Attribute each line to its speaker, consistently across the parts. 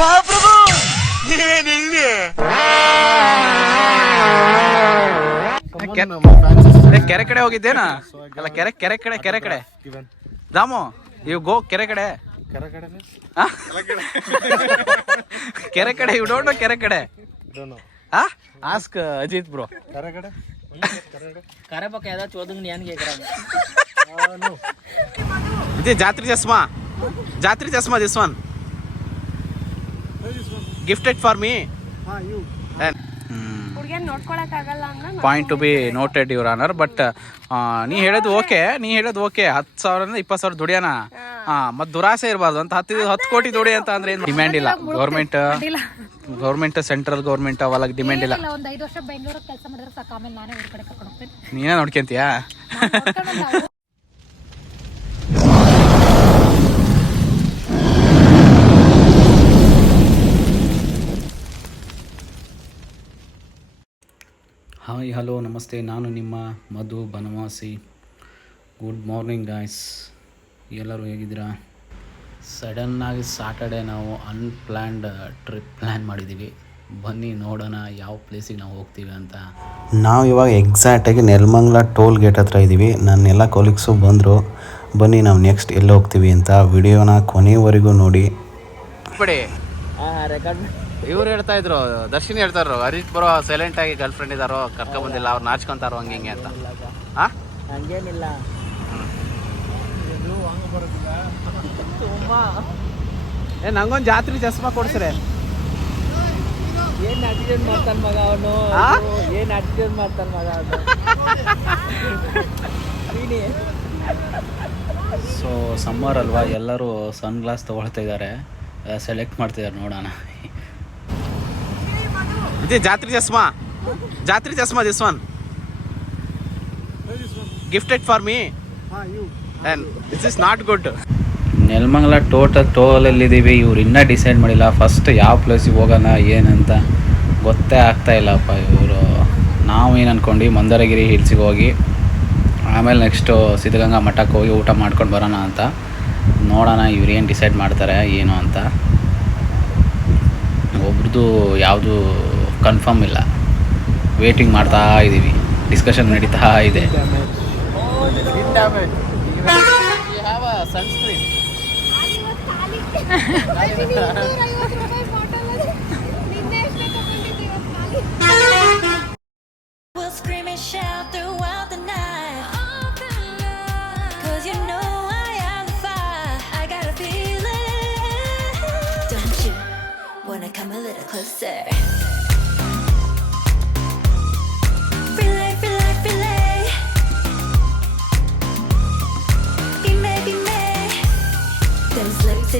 Speaker 1: ಮಹಾಪ್ರಭು! ಕೆರೆ ಕಡೆ ಹೋಗಿದ್ದೇನಾ? ಅಲ್ಲ ಕೆರೆ ಕೆರೆ ಕಡೆ ಕೆರೆ ಕಡೆ. ದಾಮು ಇವ್ ಗೋ ಕೆರೆ ಕಡೆ. ಆ? ಕೆರೆ ಕಡೆ. ಇವ್ ಡೋಂಟ್ ಕೆರೆ ಕಡೆ. ಆ? ಆಸ್ಕ್ ಅಜಿತ್ ಬ್ರೋ
Speaker 2: ಕರೆಬೇಕು ಯಾವ್ದಾದ್ರು ಚೋದಂಗ್ ಏನ್
Speaker 1: ಇದೇ ಜಾತ್ರಿ ಚಸ್ಮಾ. ಜಾತ್ರಿ ಚಸ್ಮಾ this
Speaker 3: one gifted for me
Speaker 1: point to be noted your honour but ನೀ ಹೇಳೋದು ಓಕೆ ನೀ ಹೇಳೋದು ಓಕೆ ಹತ್ತು ಸಾವಿರದಿಂದ ಇಪ್ಪತ್ತು ಸಾವಿರ ದುಡಿಯೋಣ. ಹಾಂ. ಮತ್ತು ದುರಾಸೆ ಇರಬಾರ್ದು ಅಂತ ಹತ್ತು ಹತ್ತು ಕೋಟಿ ದುಡಿ ಅಂತ ಅಂದ್ರೆ ಏನು ಡಿಮ್ಯಾಂಡ್ ಇಲ್ಲ? ಗೌರ್ಮೆಂಟ್ ಗೌರ್ಮೆಂಟ್ ಸೆಂಟ್ರಲ್ ಗೌರ್ಮೆಂಟ್ ಅವಾಗ ಡಿಮ್ಯಾಂಡ್ ಇಲ್ಲ.
Speaker 3: ನೀನೇ ಐದು
Speaker 1: ಹಾಯ್ ಹಲೋ ನಮಸ್ತೆ ನಾನು ನಿಮ್ಮ Madhu Banavasi. Good morning guys ಎಲ್ಲರೂ ಹೇಗಿದ್ದೀರಾ? ಸಡನ್ನಾಗಿ ಸಾಟರ್ಡೆ ನಾವು ಅನ್ಪ್ಲ್ಯಾನ್ಡ್ ಟ್ರಿಪ್ ಪ್ಲ್ಯಾನ್ ಮಾಡಿದ್ದೀವಿ. ಬನ್ನಿ ನೋಡೋಣ ಯಾವ ಪ್ಲೇಸಿಗೆ ನಾವು ಹೋಗ್ತೀವಿ ಅಂತ.
Speaker 4: ನಾವು ಇವಾಗ ಎಕ್ಸಾಕ್ಟಾಗಿ ನೆಲಮಂಗ್ಲ ಟೋಲ್ ಗೇಟ್ ಹತ್ರ ಇದ್ದೀವಿ ನನ್ನ ಎಲ್ಲ ಕೊಲೀಗ್ಸು ಬಂದರು. ಬನ್ನಿ ನಾವು ನೆಕ್ಸ್ಟ್ ಎಲ್ಲಿ ಹೋಗ್ತೀವಿ ಅಂತ. ವಿಡಿಯೋನ ಕೊನೆಯವರೆಗೂ ನೋಡಿ.
Speaker 1: ಬಿಡಿ
Speaker 2: ರೆಕಾರ್ಡ್
Speaker 1: ಇವ್ರು ಹೇಳ್ತಾ ಇದ್ರು ದರ್ಶನ್ ಹೇಳ್ತಾ ಇದ್ರು ಹರೀಶ್ ಬರೋ ಸೈಲೆಂಟ್ ಆಗಿ ಗರ್ಲ್ ಫ್ರೆಂಡ್ ಇದಾರೋ ಕರ್ಕೊಂಡ್ ಬಂದಿಲ್ಲ ಅವ್ರು ನಾಚ್ಕೊಂತಾರೋ ಹಂಗೆ ಹಿಂಗೆ ಅಂತ. ಹಾ
Speaker 2: ಹಂಗೇನಿಲ್ಲ.
Speaker 1: ಏ ನಂಗೊಂದು ಜಾತ್ರೆ ಚಸ್ಮಾ ಕೊಡ್ಸ್ರೆ.
Speaker 2: ಏನ್ ಆಟಿಟ್ಯೂಡ್ ಮಾಡ್ತಾನ ಮಗ ಅವನು? ಏನ್ ಆಟಿಟ್ಯೂಡ್ ಮಾಡ್ತಾನ ಮಗ ಅವನು?
Speaker 1: ಸೊ ಸಮ್ಮರ್ ಅಲ್ವಾ ಎಲ್ಲರೂ ಸನ್ ಗ್ಲಾಸ್ ತಗೊಳ್ತಿದ್ದಾರೆ ಸೆಲೆಕ್ಟ್ ಮಾಡ್ತಿದ್ದಾರೆ ನೋಡೋಣ. ಇದೆ ಜಾತ್ರೆ ಚಸ್ಮಾ. ಜಾತ್ರೆ ಚಸ್ಮಾ this one gifted for me this is not good Nelamangala total ಟೋಲಲ್ಲಿದ್ದೀವಿ ಇವ್ರು ಇನ್ನೂ ಡಿಸೈಡ್ ಮಾಡಿಲ್ಲ. ಫಸ್ಟ್ ಯಾವ ಪ್ಲೇಸಿಗೆ ಹೋಗೋಣ ಏನಂತ ಗೊತ್ತೇ ಆಗ್ತಾ ಇಲ್ಲಪ್ಪ ಇವರು. ನಾವು ಏನು ಅಂದ್ಕೊಂಡು ಮಂದರಗಿರಿ ಹಿಲ್ಸಿಗೆ ಹೋಗಿ ಆಮೇಲೆ ನೆಕ್ಸ್ಟು ಸಿದ್ಧಗಂಗಾ ಮಠಕ್ಕೆ ಹೋಗಿ ಊಟ ಮಾಡ್ಕೊಂಡು ಬರೋಣ ಅಂತ. ನೋಡೋಣ ಇವ್ರು ಏನು ಡಿಸೈಡ್ ಮಾಡ್ತಾರೆ ಏನು ಅಂತ. ಒಬ್ರದ್ದು ಯಾವುದು ಕನ್ಫರ್ಮ್ ಇಲ್ಲ. ವೇಟಿಂಗ್ ಮಾಡ್ತಾ ಇದ್ದೀವಿ ಡಿಸ್ಕಷನ್ ನಡೀತಾ ಇದೆ.
Speaker 5: Sunscreen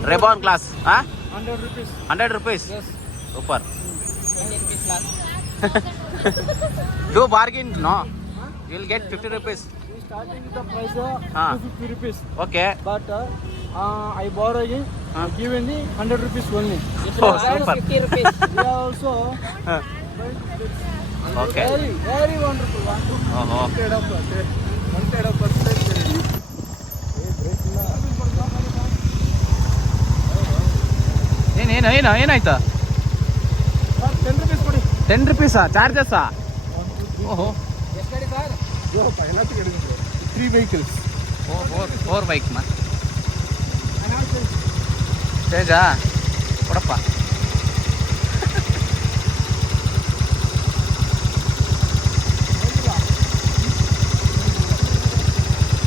Speaker 5: this one Ray-Ban glass ಹಾಂ hundred rupees hundred rupees super do bargain no will get fifty rupees starting the price
Speaker 1: ಹಾ. Fifty rupees okay but I borrowing ಹಾ.
Speaker 2: Giving the hundred rupees only
Speaker 1: Oh, super.
Speaker 2: Also
Speaker 1: okay
Speaker 2: very very wonderful
Speaker 1: ಓಹೋ ಏನೇನು ಏನು ಏನಾಯ್ತಾ
Speaker 2: ten rupees ಕೊಡಿ.
Speaker 1: Ten ರುಪೀಸಾ ಚಾರ್ಜಸ್ಸಾ ಓಹೋ.
Speaker 2: ಎಷ್ಟು ಗಾಡಿ sir? Three vehicles
Speaker 1: four four bike ಮಾ? ತೇಜಾ ಕೊಡಪ್ಪ.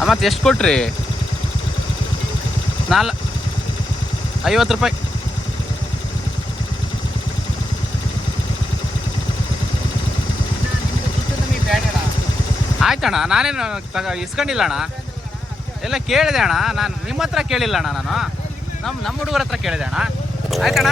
Speaker 1: ಮತ್ತೆ ಎಷ್ಟು ಕೊಟ್ರಿ? ನಾಲ್ ಐವತ್ತು ರೂಪಾಯಿ. ಆಯ್ತಣ್ಣ, ನಾನೇನು ತಗ ಇಸ್ಕೊಂಡಿಲ್ಲ ಅಣ್ಣ ಎಲ್ಲ ಕೇಳಿದೆ ಅಣ್ಣ, ನಾನು ನಿಮ್ಮ ಹತ್ರ ಕೇಳಿಲ್ಲ ಅಣ್ಣ ನಾನು. ನಮ್ಮ ನಮ್ಮ ಹುಡುಗರ ಹತ್ರ ಕೇಳಿದೆ ಅಣ್ಣ. ಆಯ್ತಣ್ಣ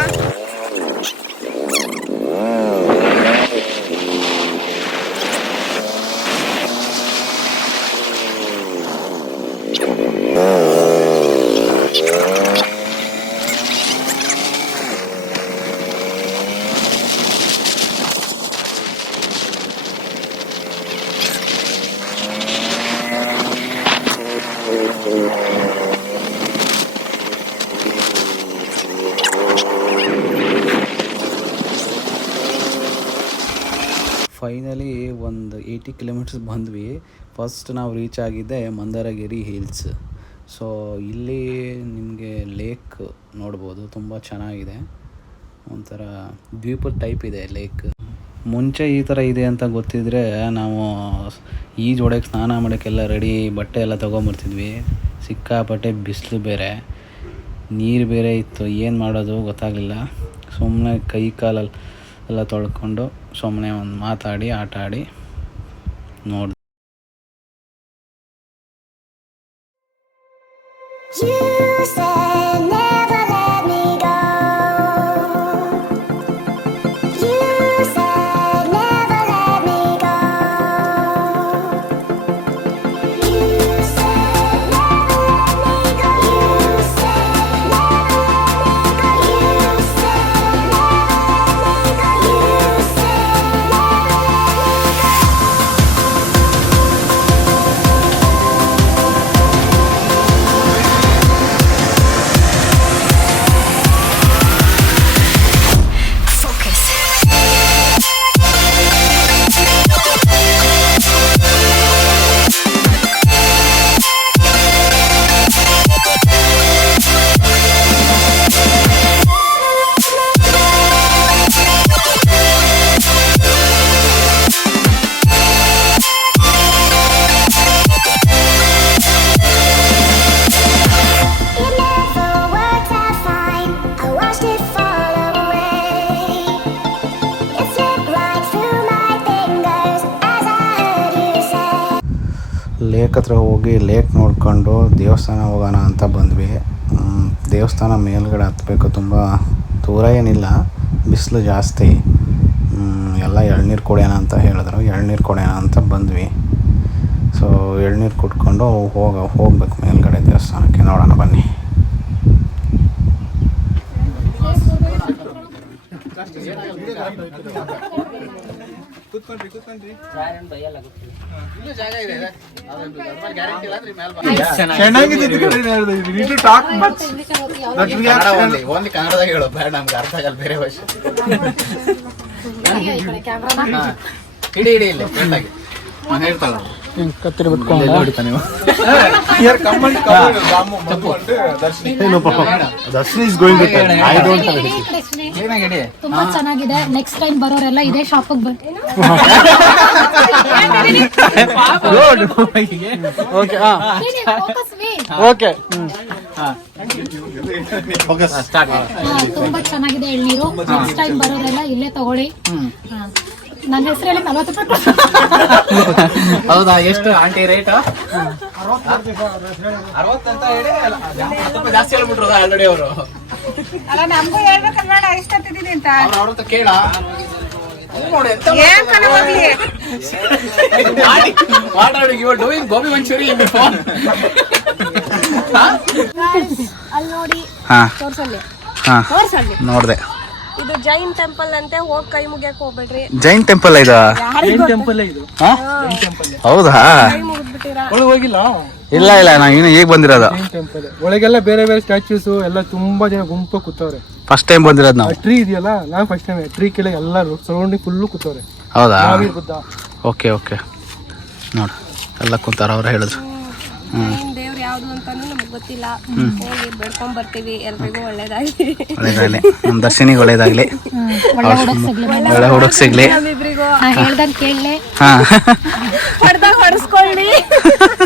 Speaker 4: ಫೈನಲಿ ಒಂದು ಏಯ್ಟಿ ಕಿಲೋಮೀಟರ್ಸ್ ಬಂದ್ವಿ. ಫಸ್ಟ್ ನಾವು ರೀಚ್ ಆಗಿದ್ದೆ ಮಂದಾರಗಿರಿ ಹಿಲ್ಸ್ ಸೊ ಇಲ್ಲಿ ನಿಮಗೆ ಲೇಕ್ ನೋಡ್ಬೋದು. ತುಂಬ ಚೆನ್ನಾಗಿದೆ. ಒಂಥರ ದ್ವೀಪದ ಟೈಪ್ ಇದೆ ಲೇಕ್ ಮುಂಚೆ ಈ ಥರ ಇದೆ ಅಂತ ಗೊತ್ತಿದ್ರೆ ನಾವು ಈ ಜೋಡಕ್ಕೆ ಸ್ನಾನ ಮಾಡೋಕ್ಕೆಲ್ಲ ರೆಡಿ ಬಟ್ಟೆ ಎಲ್ಲ ತೊಗೊಂಬರ್ತಿದ್ವಿ. ಸಿಕ್ಕಾಪಟ್ಟೆ ಬಿಸಿಲು ಬೇರೆ. ನೀರು ಬೇರೆ ಇತ್ತು. ಏನು ಮಾಡೋದು ಗೊತ್ತಾಗಲಿಲ್ಲ. ಸುಮ್ಮನೆ ಕೈ ಕಾಲಲ್ಲಿ ಎಲ್ಲ ತೊಳ್ಕೊಂಡು ಸುಮ್ಮನೆ ಒಂದು ಮಾತಾಡಿ ಆಟ ಆಡಿ ನೋಡಿ ಲೇಕ್ ಹತ್ರ ಹೋಗಿ ಲೇಕ್ ನೋಡ್ಕೊಂಡು ದೇವಸ್ಥಾನ ಹೋಗೋಣ ಅಂತ ಬಂದ್ವಿ. ದೇವಸ್ಥಾನ ಮೇಲ್ಗಡೆ ಹತ್ತಬೇಕು ತುಂಬ ದೂರ ಏನಿಲ್ಲ. ಬಿಸಿಲು ಜಾಸ್ತಿ. ಎಲ್ಲ ಎಳ್ನೀರು ಕೊಡೋಣ ಅಂತ ಹೇಳಿದ್ರು. ಎಳ್ನೀರು ಕೊಡೋಣ ಅಂತ ಬಂದ್ವಿ. ಸೊ ಎಳ್ನೀರು ಕುಡ್ಕೊಂಡು ಹೋಗ, ಹೋಗ್ಬೇಕು ಮೇಲ್ಗಡೆ ದೇವಸ್ಥಾನಕ್ಕೆ. ನೋಡೋಣ, ಬನ್ನಿ.
Speaker 2: ಕೂತ್ಕೊಂಡ್ರಿ ಕೂತ್ಕೊಂಡ್ರಿ. ಚೆನ್ನಾಗಿದೆ to talk much but we are
Speaker 1: only ಕನ್ನಡದಾಗ ಹೇಳು ಬೇಡ ನಮ್ಗೆ ಅರ್ಥ ಆಗಲ್ಲ ಬೇರೆ ಭಾಷೆ. ಇಡಿ ಇಡಿ ಇಲ್ಲಿ ಫ್ರೆಂಡಾಗಿ ನಾನು ಹೇಳ್ತಾಳ
Speaker 2: ಕತ್ತಿರಿ ಬಿಟ್ಕೊಂಡು
Speaker 4: Darshini
Speaker 2: is going
Speaker 1: I don't
Speaker 3: ತುಂಬಾ ಚೆನ್ನಾಗಿದೆ. ನೆಕ್ಸ್ಟ್ ಟೈಮ್ ಬರೋರೆಲ್ಲ ಇದೇ ಶಾಪಿಗೆ ಬನ್ನಿ.
Speaker 2: ಓಕೆ ಹಾ. ಓಕೆ
Speaker 3: ತುಂಬಾ ಚೆನ್ನಾಗಿದೆ ಎಳ್ನೀರು. ನೆಕ್ಸ್ಟ್ ಟೈಮ್ ಬರೋರೆಲ್ಲ ಇಲ್ಲೇ ತಗೊಳ್ಳಿ. ಹಾ. ನನ್ನ ಹೆಸರಲ್ಲಿ ನಲವತ್ತು ರೂಪಾಯಿ.
Speaker 1: ಹೌದಾ? ಎಷ್ಟು? ಆಂಟಿ ರೇಟ್ ಅರವತ್ತಂತ ಹೇಳಿ ಹತ್ತು ರೂಪಾಯಿ ಜಾಸ್ತಿ ಹೇಳ್ಬಿಟ್ರು ಆಲ್ರೆಡಿ ಅವರು.
Speaker 6: ಅಲ್ಲ ನಮಗೂ ಅಂತ.
Speaker 1: ಅವ್ರ ಹತ್ರ ಕೇಳ. ಮಾತಾಡಿ ಯು ಆರ್ ಡೂಯಿಂಗ್ ಗೋಬಿ
Speaker 6: ಅಲ್ಲಿ ನೋಡಿ ತೋರ್ಸಲ್ಲಿ.
Speaker 4: ನೋಡಿದೆ.
Speaker 6: ಇದು ಜೈನ್ ಟೆಂಪಲ್ ಅಂತೆ ಹೋಗ್ ಕೈ ಮುಗಿಯಕ್ ಹೋಗ್ಬೇಡ್ರಿ.
Speaker 4: ಜೈನ್ ಟೆಂಪಲ್ ಇದು?
Speaker 2: ಟೆಂಪಲ್ ಇದು?
Speaker 4: ಹೌದಾ?
Speaker 6: ಕೈ ಮುಗಿದ್ಬಿಟ್ಟಿರ?
Speaker 2: ಒಳಗೆ ಹೋಗಿಲ್ಲ?
Speaker 4: ಇಲ್ಲ ಇಲ್ಲ ನಾನು ಇನ್ನು ಈಗ ಬಂದಿರೋದು?
Speaker 2: ಟೆಂಪಲ್. ಒಳಗೆಲ್ಲ ಬೇರೆ ಬೇರೆ ಸ್ಟ್ಯಾಚ್ಯೂಸ್ ಎಲ್ಲ ತುಂಬಾ ಜನ ಗುಂಪು ಕೂತವ್ರೆ.
Speaker 4: ಫಸ್ಟ್ ಟೈಮ್ ಬಂದಿರೋದು ನಾವು.
Speaker 2: ಟ್ರೀ ಇದೆಯಲ್ಲ ನಾನು ಫಸ್ಟ್ ಟೈಮ್ ಟ್ರೀ ಕೆಳಗೆ ಎಲ್ಲರೂ ಸರೌಂಡಿಂಗ್ ಫುಲ್ಲು ಕೂತವ್ರೆ.
Speaker 4: ಹೌದಾ?
Speaker 2: ಮಹಾವೀರ್ ಬುದ್ಧ
Speaker 4: ಓಕೆ ಓಕೆ ನೋಡು ಎಲ್ಲ ಕುಂತಾರ ಅವ್ರು ಹೇಳಿದ್ರು. ಹ್ಞೂ
Speaker 6: ಯಾವ್ದು ಅಂತಾನು ನಮ್ಗೆ ಗೊತ್ತಿಲ್ಲ. ಹೋಗಿ ಬೆಳ್ಕೊಂಡ್ ಬರ್ತೀವಿ ಎಲ್ರಿಗೂ ಒಳ್ಳೇದಾಗಿ
Speaker 4: ಒಳ್ಳೇದಾಗಲಿ. ನಮ್ಮ ದರ್ಶನಿಗೆ ಒಳ್ಳೇದಾಗಲಿ.
Speaker 3: ಒಳ್ಳೆ ಹುಡುಗ ಸಿಗ್ಲಿ
Speaker 4: ಒಳ್ಳೆ ಹುಡುಗ ಸಿಗ್ಲಿ.
Speaker 6: ನಮ್ಮಿಬ್ರಿಗೂ
Speaker 3: ನಾ ಹೇಳ್ದಂಗೆ ಕೇಳಲೆ.
Speaker 4: ಹಾಂ.
Speaker 6: ಹೊಡ್ದಾಗ ಹೊಡ್ಸ್ಕೊಳ್ಳಿ.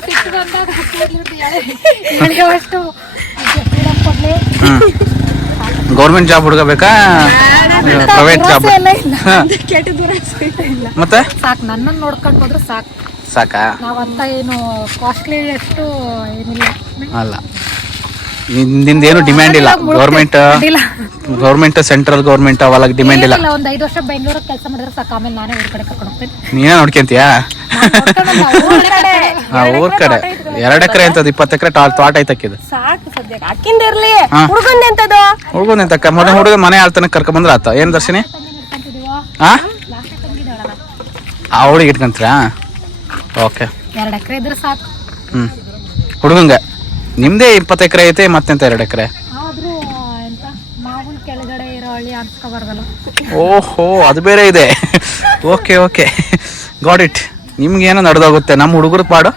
Speaker 3: ಸಿಟ್ಟು ಬಂದಾಗ ಕೊಡ್ಲಿ.
Speaker 4: ಗೌರ್ಮೆಂಟ್ ಜಾಬ್ ಹುಡುಕಬೇಕಾ ಪ್ರೈವೇಟ್ ಜಾಬ್.
Speaker 6: ಕೆಟ್ಟ ದೂರ ಇಲ್ಲ
Speaker 4: ಮತ್ತೆ?
Speaker 3: ಸಾಕು ನನ್ನನ್ನು ನೋಡ್ಕೊಂಡು ಹೋದ್ರೆ ಸಾಕು.
Speaker 4: ಸಾಕಾ?
Speaker 3: ನಾವಂತ ಏನು ಕಾಸ್ಟ್ಲಿ ಅಷ್ಟು ಏನಿಲ್ಲ.
Speaker 4: ಅಲ್ಲ.
Speaker 1: ನಿಂದ ಏನು ಡಿಮ್ಯಾಂಡ್ ಇಲ್ಲ. ಗೌರ್ಮೆಂಟ್ ಗೌರ್ಮೆಂಟ್ ಸೆಂಟ್ರಲ್ ಗೌರ್ಮೆಂಟ್ ಅವಾಗ ಡಿಮ್ಯಾಂಡ್ ಇಲ್ಲ.
Speaker 3: ಒಂದು ಐದು ವರ್ಷ ಬೆಂಗಳೂರು ಕೆಲಸ ಮಾಡಿದ್ರೆ ಸಾಕು. ಆಮೇಲೆ ನಾನೇ ಊರ್ ಕಡೆ ಕರ್ಕೊಂಡು ಹೋಗ್ತೀನಿ.
Speaker 1: ನೀನೇ ನೋಡ್ಕೊಂತೀಯಾ? ಹಾ ಊರ್ ಕಡೆ. ಎರಡ್ ಎಕರೆ ಅಂತದ್ ಇಪ್ಪತ್ತು ಎಕರೆ ತೋಟ ಐತಕ್ಕಿದು
Speaker 6: ಸಾಕು ಸದ್ಯಕ್ಕೆ. ಅಕ್ಕಿಂದ ಇರ್ಲಿ. ಹುಡುಗನ್ ಎಂತದು
Speaker 1: ಹುಡುಗನ ಅಂತ ಮೊನ್ನೆ ಹುಡುಗ ಮನೆ ಆಳ್ತನ ಕರ್ಕೊಂಡ್ ಬಂದ್ರ ಆತ. ಏನ್ ದರ್ಶಿನಿ? ಹಾ ಆ ಹುಡುಗಿ ಇಟ್ಕೊಂತೀರಾ? ಓಕೆ
Speaker 3: ಎರಡ್ ಎಕರೆ ಇದ್ರೆ ಸಾಕು.
Speaker 1: ಹ್ಮ್. ಹುಡುಗಂಗೆ ನಿಮ್ದೇ ಇಪ್ಪತ್ತು ಎಕರೆ ಐತೆ ಮತ್ತೆಂತ ಎರಡು ಎಕರೆ?
Speaker 3: ಆದ್ರೂ ಎಂತ ಮಾಮೂಲ್ ಕೆಳಗಡೆ ಇರೋ ಹಳ್ಳಿ ಅನ್ಸ್ಕೋಬಾರ್ದಲ್ಲ
Speaker 1: ಓಹೋ ಅದು ಬೇರೆ ಇದೆ. ಓಕೆ ಓಕೆ ಗಾಡ್ ಇಟ್ ನಿಮ್ಗೆ ಏನೋ ನಡೆದೋಗುತ್ತೆ? ನಮ್ಮ ಹುಡುಗರ ಪಾಡು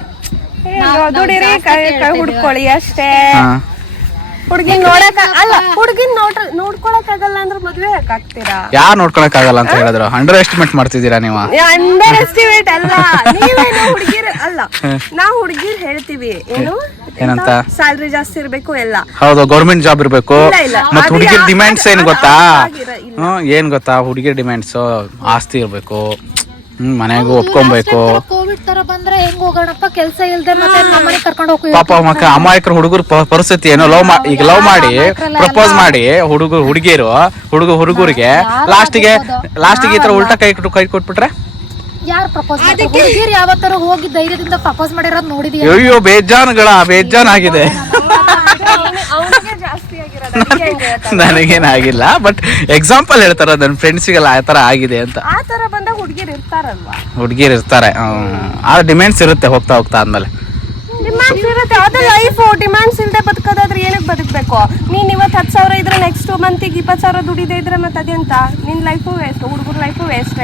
Speaker 6: ದುಡಿರಿ ಕೈ ಕೈ ಹುಡ್ಕೊಳ್ಳಿ ಅಷ್ಟೇ.
Speaker 1: ಹಾ.
Speaker 6: ಹುಡ್ಗಿನ್ ನೋಡಕ್ ಅಲ್ಲ ಹುಡ್ಗಿನ್ ನೋಡ್ರ ನೋಡ್ಕೊಳಕ್ ಆಗಲ್ಲ ಅಂದ್ರೆ ಮದ್ವೆ ಯಾಕೆ ಆಗ್ತೀರಾ
Speaker 1: ಯಾರು ನೋಡ್ಕೊಳಕ್ ಆಗಲ್ಲ ಅಂತ ಹೇಳಿದ್ರು? ಅಂಡರ್ ಎಸ್ಟಿಮೇಟ್ ಮಾಡ್ತಿದ್ದೀರಾ ನೀವು?
Speaker 6: ಅಂಡರ್ ಎಸ್ಟಿಮೇಟ್ ಅಲ್ಲ. ನೀವೇನು ಹುಡುಗಿರ್ ಅಲ್ಲ ನಾವು ಹುಡುಗಿರ್ ಹೇಳ್ತೀವಿ. ಏನು?
Speaker 1: ಏನಂತ?
Speaker 6: ಸ್ಯಾಲ್ರಿ ಜಾಸ್ತಿ ಇರಬೇಕು ಎಲ್ಲ.
Speaker 1: ಹೌದು ಗೌರ್ಮೆಂಟ್ ಜಾಬ್ ಇರಬೇಕು.
Speaker 6: ಇಲ್ಲ, ಇಲ್ಲ.
Speaker 1: ಮತ್
Speaker 6: ಅದು
Speaker 1: ಹುಡುಗಿರ್ ಡಿಮ್ಯಾಂಡ್ಸ್ ಏನ್ ಗೊತ್ತಾ? ಏನ್ ಗೊತ್ತಾ? ಹುಡುಗಿರ್ ಡಿಮ್ಯಾಂಡ್ಸ್ ಆಸ್ತಿ ಇರ್ಬೇಕು. ಹ್ಮ್ ಮನೆಗೂ ಒಪ್ಕೊಬೇಕು.
Speaker 3: ಕೋವಿಡ್ ತರ ಬಂದ್ರೆ ಹೆಂಗ್ ಹೋಗೋಣಪ್ಪ? ಕೆಲಸ ಇಲ್ದೆ ಮತ್ತೆ ನಮ್ಮನೆ ಕರ್ಕೊಂಡು ಹೋಗಿ
Speaker 1: ಪಾಪ ಮಕ್ಕ ಅಮಾಯಕರ ಹುಡುಗರು ಪರಿಸ್ಥಿತಿ ಏನೋ ಲವ್ ಈಗ ಲವ್ ಮಾಡಿ ಪ್ರಪೋಸ್ ಮಾಡಿ ಹುಡುಗರು ಹುಡುಗಿಯರು ಹುಡುಗ ಹುಡುಗರಿಗೆ ಲಾಸ್ಟಿಗೆ ಲಾಸ್ಟಿಗೆ ಈ ತರ ಉಲ್ಟಾ ಕೈ ಕೈ ಕೊಟ್ಬಿಟ್ರೆ?
Speaker 3: ಯಾರು ಪ್ರಪೋಸ್ ಹುಡುಗಿರ್ ಯಾವತ್ತಾರ ಹೋಗಿ ಧೈರ್ಯದಿಂದ ಪ್ರಪೋಸ್ ಮಾಡಿರೋದು ನೋಡಿದೀಯ?
Speaker 1: ಅಯ್ಯೋ ಬೇಜಾನ್ಗಳ ಬೇಜಾನ್ ಆಗಿದೆ ನನಗೇನಾಗಿಲ್ಲ ಬಟ್ ಎಕ್ಸಾಂಪಲ್ ಹೇಳ್ತಾರ ನನ್ನ ಫ್ರೆಂಡ್ಸಿಗೆಲ್ಲ ಆ ತರ ಆಗಿದೆ ಅಂತ.
Speaker 6: ಆ ಥರ ಬಂದಾಗ ಹುಡುಗಿರ್ ಇರ್ತಾರಲ್ವಾ?
Speaker 1: ಹುಡುಗಿರು ಇರ್ತಾರೆ ಆ ಡಿಮ್ಯಾಂಡ್ಸ್ ಇರುತ್ತೆ ಹೋಗ್ತಾ ಹೋಗ್ತಾ ಆದ್ಮೇಲೆ
Speaker 6: ಡಿಮ್ಯಾಂಡ್ಸ್ ಇರುತ್ತೆ ಅದು ಲೈಫ್ ಡಿಮ್ಯಾಂಡ್ಸ್ ಇಲ್ಲದೆ ಬದುಕೋದಾದ್ರೆ ಏನಕ್ಕೆ ಬದುಕಬೇಕು? ನೀನು ಇವತ್ತು ಹತ್ತು ಸಾವಿರ ಇದ್ರೆ ನೆಕ್ಸ್ಟ್ ಮಂತಿಗೆ ಇಪ್ಪತ್ತು ಸಾವಿರ ದುಡಿದೇ ಇದ್ರೆ ಮತ್ತೆ ಅದೆಂತ? ನಿನ್ನ ಲೈಫು ವೇಸ್ಟ್ ಹುಡುಗರ ಲೈಫು ವೇಸ್ಟ್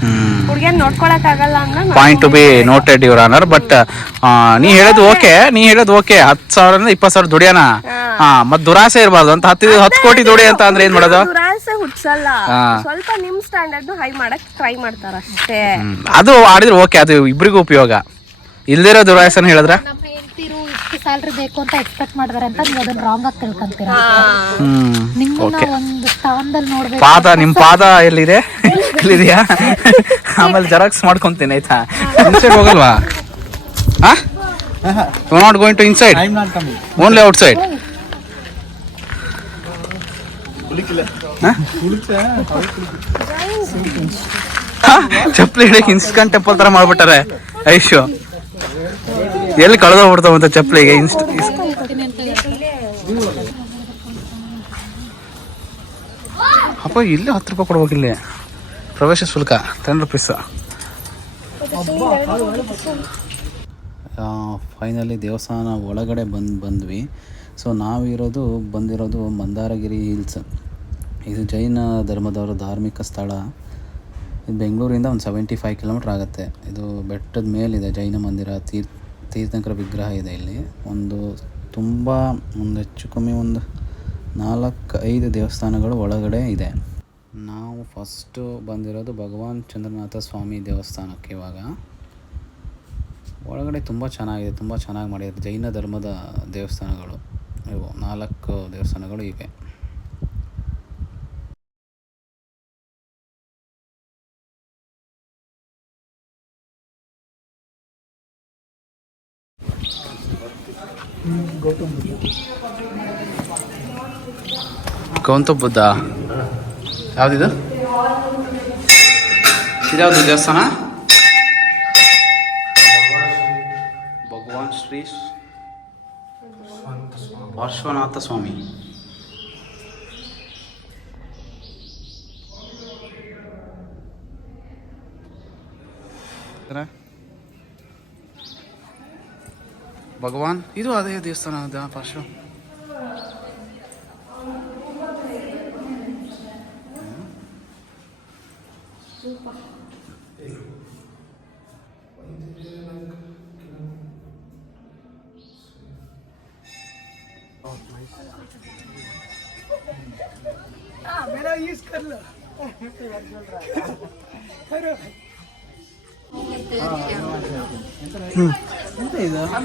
Speaker 1: ಹ್ಮ್.
Speaker 6: ನೋಡ್ಕೊಳಕ್ಕಾಗಲ್ಲ
Speaker 1: point to be noted your honour but ನೀ ಹೇಳೋದು ಓಕೆ ನೀ ಹೇಳೋದು ಓಕೆ ಹತ್ತು ಸಾವಿರ ಇಪ್ಪತ್ತು ಸಾವಿರ ದುಡಿಯೋಣ. ಹಾ ಮತ್ ದುರಾಸೆ ಇರಬಾರ್ದು. ಅಂತ ಹತ್ತು ಹತ್ತು ಕೋಟಿ ದುಡಿ ಅಂತ ಅಂದ್ರೆ ಏನ್ ಮಾಡೋದು?
Speaker 6: ದುರಾಸೆ ಹುಟ್ಸಲ್ಲ. ಸ್ವಲ್ಪ ನಿಮ್ ಸ್ಟ್ಯಾಂಡರ್ಡ್ ಹೈ ಮಾಡಕ್ ಟ್ರೈ ಮಾಡ್ತಾರ ಅಷ್ಟೇ.
Speaker 1: ಅದು ಆಡಿದ್ರೆ ಓಕೆ ಅದು ಇಬ್ರಿಗೂ ಉಪಯೋಗ. ಇಲ್ದಿರೋ ದುರಾಸೆನ ಹೇಳಿದ್ರ?
Speaker 3: ನಮ್ಮ ಹೆಂಡತಿರು ಇಷ್ಟು ಸ್ಯಾಲ್ರಿ ಬೇಕು ಅಂತ ಎಕ್ಸ್ಪೆಕ್ಟ್ ಮಾಡಿದಾರೆ ಅಂತ ನೀವು ಅದನ್ನ ರಾಂಗ್ ಆಗಿ ತಿಳ್ಕೊಂತೀರ.
Speaker 1: ಹ್ಮ್
Speaker 3: ನಿಮ್ಮನ್ನ ಒಂದು ಸ್ಥಾನದಲ್ಲಿ ನೋಡ್ಬೇಕು.
Speaker 1: ಪಾದ ನಿಮ್ ಪಾದ ಎಲ್ಲಿದೆ? ಎಲ್ಲಿದೆಯಾ? ಆಮೇಲೆ ಜೆರಾಕ್ಸ್ ಮಾಡ್ಕೊಂತೀನಿ ಆಯ್ತಾ? ಇನ್ಸೈಡ್ ಹೋಗಲ್ವಾ? You not going to
Speaker 2: inside I not
Speaker 1: coming only outside
Speaker 2: ಕುಳಿತೆ
Speaker 1: ಚಪ್ಪಲಿ ಹಿಡಿಯಕ್ಕೆ ಇನ್ಸ್ಟಂಟ್ ಟೆಂಪಲ್ ತರ ಮಾಡ್ಬಿಟ್ಟಾರೆ. ಐಶು. ಎಲ್ಲಿ ಕಳೆದೋಗ್ಬಿಡ್ತಾವಂತ ಚಪ್ಪಲಿಗೆ? ಇನ್ಸ್ಟ್ ಅಪ್ಪ ಇಲ್ಲಿ ಹತ್ತು ರೂಪಾಯಿ ಕೊಡ್ಬೇಕು ಇಲ್ಲಿ. ಪ್ರವೇಶ ಶುಲ್ಕ ಟೆನ್ ರುಪೀಸ್
Speaker 4: ಫೈನಲಿ ದೇವಸ್ಥಾನ ಒಳಗಡೆ ಬಂದು ಬಂದ್ವಿ. ಸೊ ನಾವಿರೋದು ಬಂದಿರೋದು ಮಂದಾರಗಿರಿ ಹಿಲ್ಸ್ ಇದು ಜೈನ ಧರ್ಮದವರ ಧಾರ್ಮಿಕ ಸ್ಥಳ. ಇದು ಬೆಂಗಳೂರಿಂದ ಒಂದು ಸೆವೆಂಟಿ ಫೈವ್ ಕಿಲೋಮೀಟ್ರ್ ಆಗುತ್ತೆ. ಇದು ಬೆಟ್ಟದ ಮೇಲಿದೆ ಜೈನ ಮಂದಿರ, ತೀರ್, ತೀರ್ಥಂಕರ ವಿಗ್ರಹ ಇದೆ ಇಲ್ಲಿ. ಒಂದು ತುಂಬ ಒಂದು ಹೆಚ್ಚು ಕಮ್ಮಿ ಒಂದು ನಾಲ್ಕು ಐದು ದೇವಸ್ಥಾನಗಳು ಒಳಗಡೆ ಇದೆ. ನಾವು ಫಸ್ಟು ಬಂದಿರೋದು ಭಗವಾನ್ ಚಂದ್ರನಾಥ ಸ್ವಾಮಿ ದೇವಸ್ಥಾನಕ್ಕೆ ಇವಾಗ. ಒಳಗಡೆ ತುಂಬ ಚೆನ್ನಾಗಿದೆ, ತುಂಬ ಚೆನ್ನಾಗಿ ಮಾಡಿದ್ದಾರೆ ಜೈನ ಧರ್ಮದ ದೇವಸ್ಥಾನಗಳು. ಇವು ನಾಲ್ಕು ದೇವಸ್ಥಾನಗಳು ಇವೆ.
Speaker 1: ಗೌಂತ ಬುದ್ಧ ಯಾವ್ದಿದು ಇದ್ಯಾವ್ದು ದೇವಸ್ಥಾನ ಭಗವಾನ್ ಶ್ರೀ ಪಾರ್ಶ್ವನಾಥ ಸ್ವಾಮಿ ಭಗವಾನ್ ಇದು ಅದೇ ದೇವಸ್ಥಾನ ಅದ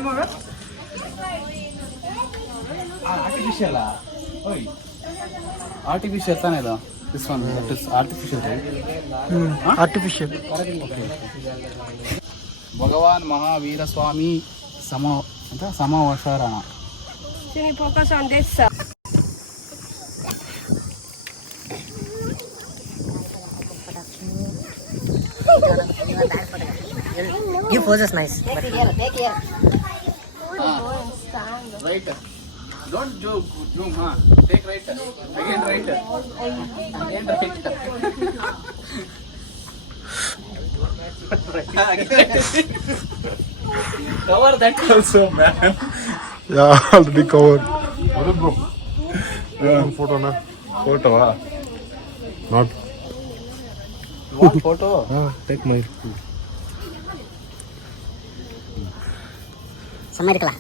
Speaker 1: ಪಾರ್ಶ್ವ
Speaker 2: ಆರ್ಟಿಫಿಷಿಯಲ್ ಓಯ್
Speaker 1: ಆರ್ಟಿಫಿಷಿಯಲ್ ತಾನೇ ಇದು this one that is artificial
Speaker 2: artificial
Speaker 1: Bhagwan Mahavira Swami ಸಮ ಅಂತ ಸಮವಸರಣ
Speaker 6: Sini focus on this.
Speaker 7: Your pose nice.
Speaker 1: Here, here. Ah. Don't joke, zoom, huh? Take. Again. Again cover that
Speaker 2: also, man. Yeah, already covered.
Speaker 7: What
Speaker 8: bro? Yeah. Photo, na? Photo, ah. Not. What photo? Ah, take my.
Speaker 7: சம்மதிக்கலாம்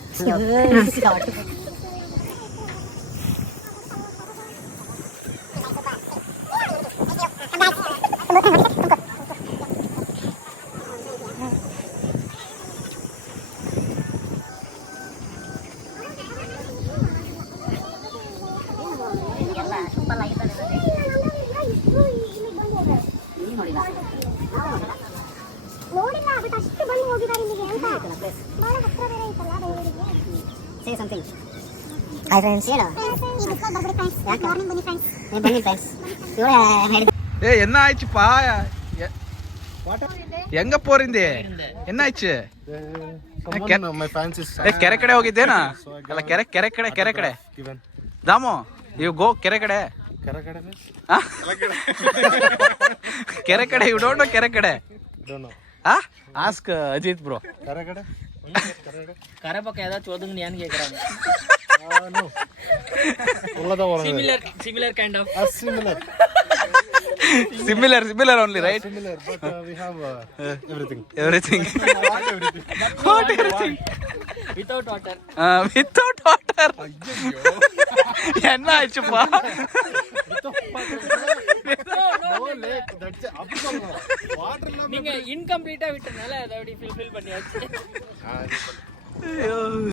Speaker 7: ನೋಡಿಲ್ಲ ಅವತ್ತು ಅಷ್ಟೇ ಹೇಳು
Speaker 8: ಬರ್ಬಿಡಿ friends morning ಬನ್ನಿ friends
Speaker 7: ನೀವು ಬನ್ನಿ friends ಇವಳೆ ಹೇಳಿದ
Speaker 1: ஏ என்ன ஆயிடுச்சுப்பா எங்க போறீங்க என்ன ஆயிடுச்சு
Speaker 2: ಮೈ ಫ್ಯಾನ್ಸ್ ಇಸ್
Speaker 1: ಏ ಕೆರೆ ಕಡೆ ಹೋಗಿದ್ದೇನಾ ಅಲ್ಲ ಕೆರೆ ಕೆರೆ ಕಡೆ ಕೆರೆ ಕಡೆ
Speaker 2: ಗಿವನ್
Speaker 1: ದಾಮು ಯು ಗೋ ಕೆರೆ ಕಡೆ
Speaker 2: ಕರೆ ಕಡೆ
Speaker 1: ಆ? ಕೆರೆ ಕಡೆ ಯು ಡೋಂಟ್ ನೋ ಕೆರೆ ಕಡೆ ஆ ஆஸ்க் அஜித்
Speaker 2: ப்ரோ கரகட
Speaker 9: கரை பக்கம் ஏதாச்சும் ஒதுங்கனியான்னு கேட்குறாங்க
Speaker 2: உள்ளதான் வரும் similar
Speaker 9: similar kind of similar
Speaker 2: similar
Speaker 1: similar only right similar
Speaker 2: but uh, we have uh,
Speaker 1: everything everything what
Speaker 9: everything what
Speaker 1: everything without water uh, without water ஐயோ என்ன ஆச்சுப்பா
Speaker 9: நீங்க இன்கம்ப்ளீட்டா விட்டனால அதை அப்படி ஃபில் ஃபில் பண்ணியாச்சு.